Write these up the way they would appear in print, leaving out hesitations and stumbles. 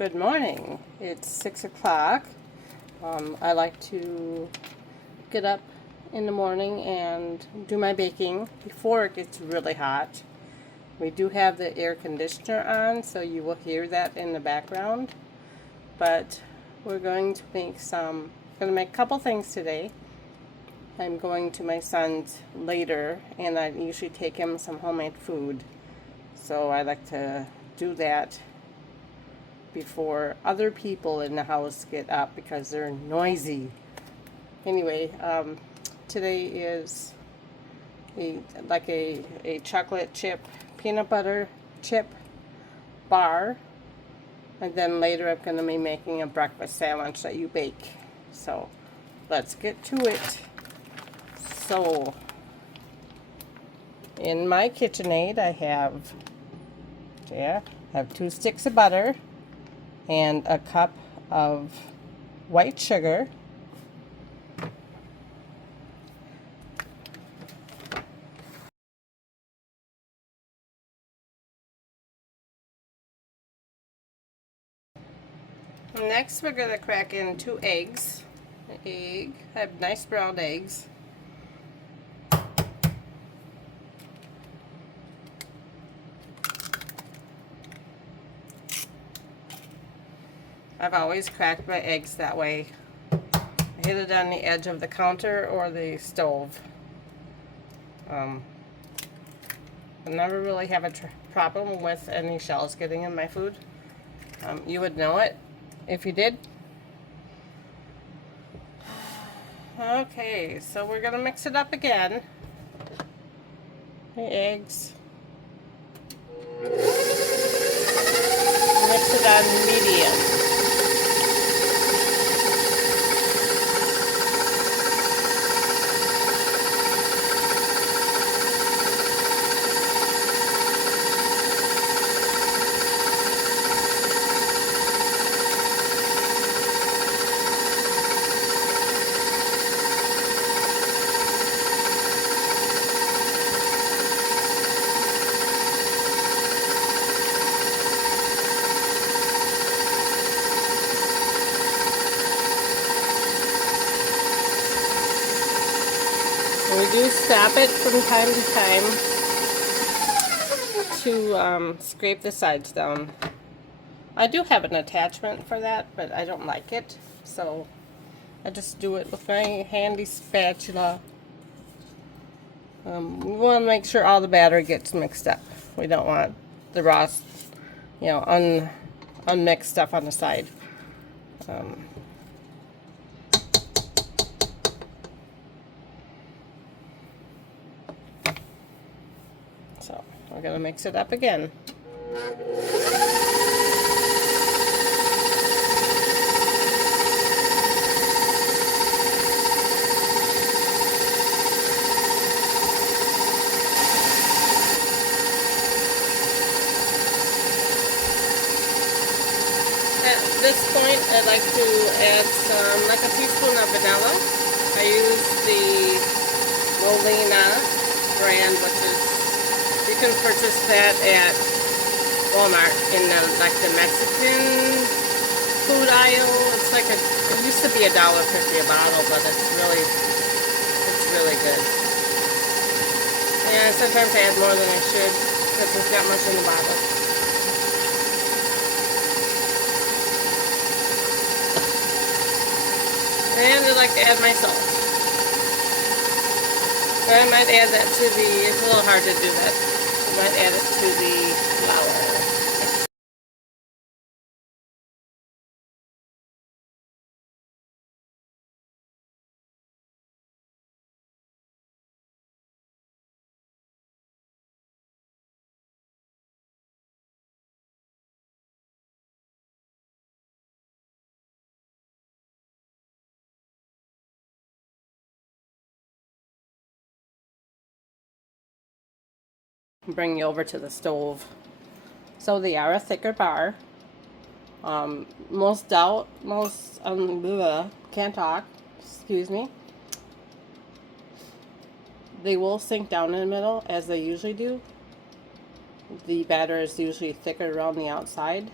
Good morning. It's 6 o'clock. I like to get up in the morning and do my baking before it gets really hot. We do have the air conditioner on, so you will hear that in the background. But we're going to make a couple things today. I'm going to my son's later, and I usually take him some homemade food. So I like to do that before other people in the house get up because they're noisy. Anyway, today is a chocolate chip, peanut butter chip bar, and then later I'm going to be making a breakfast sandwich that you bake. So let's get to it. So in my KitchenAid I have 2 sticks of butter and a cup of white sugar, next we're going to crack in 2 eggs. I have nice brown eggs. I've always cracked my eggs that way. I hit it on the edge of the counter or the stove. I never really have a problem with any shells getting in my food. You would know it if you did. Okay, so we're going to mix it up again. The eggs. Mix it on medium. We do stop it from time to time to scrape the sides down. I do have an attachment for that, but I don't like it, so I just do it with my handy spatula. We want to make sure all the batter gets mixed up. We don't want the raw, unmixed stuff on the side. So we're going to mix it up again. At this point, I'd like to add like a teaspoon of vanilla. I use the Molina brand, which is, you can purchase that at Walmart in the Mexican food aisle. It's like it used to be $1.50 a bottle, but it's really good. And sometimes I add more than I should because there's not much in the bottle. And I like to add my salt. So I might add that to it's a little hard to do that. I might add it to the flour. Bring you over to the stove. So they are a thicker bar. Can't talk. Excuse me. They will sink down in the middle as they usually do. The batter is usually thicker around the outside.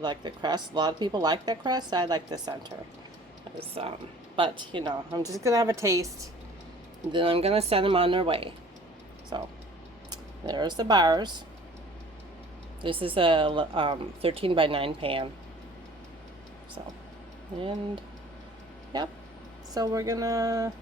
like the crust. A lot of people like that crust. I like the center. It's, but, you know, I'm just going to have a taste. And then I'm going to send them on their way. So, there's the bars. This is a 13 by 9 pan. So, and, yep. So we're going to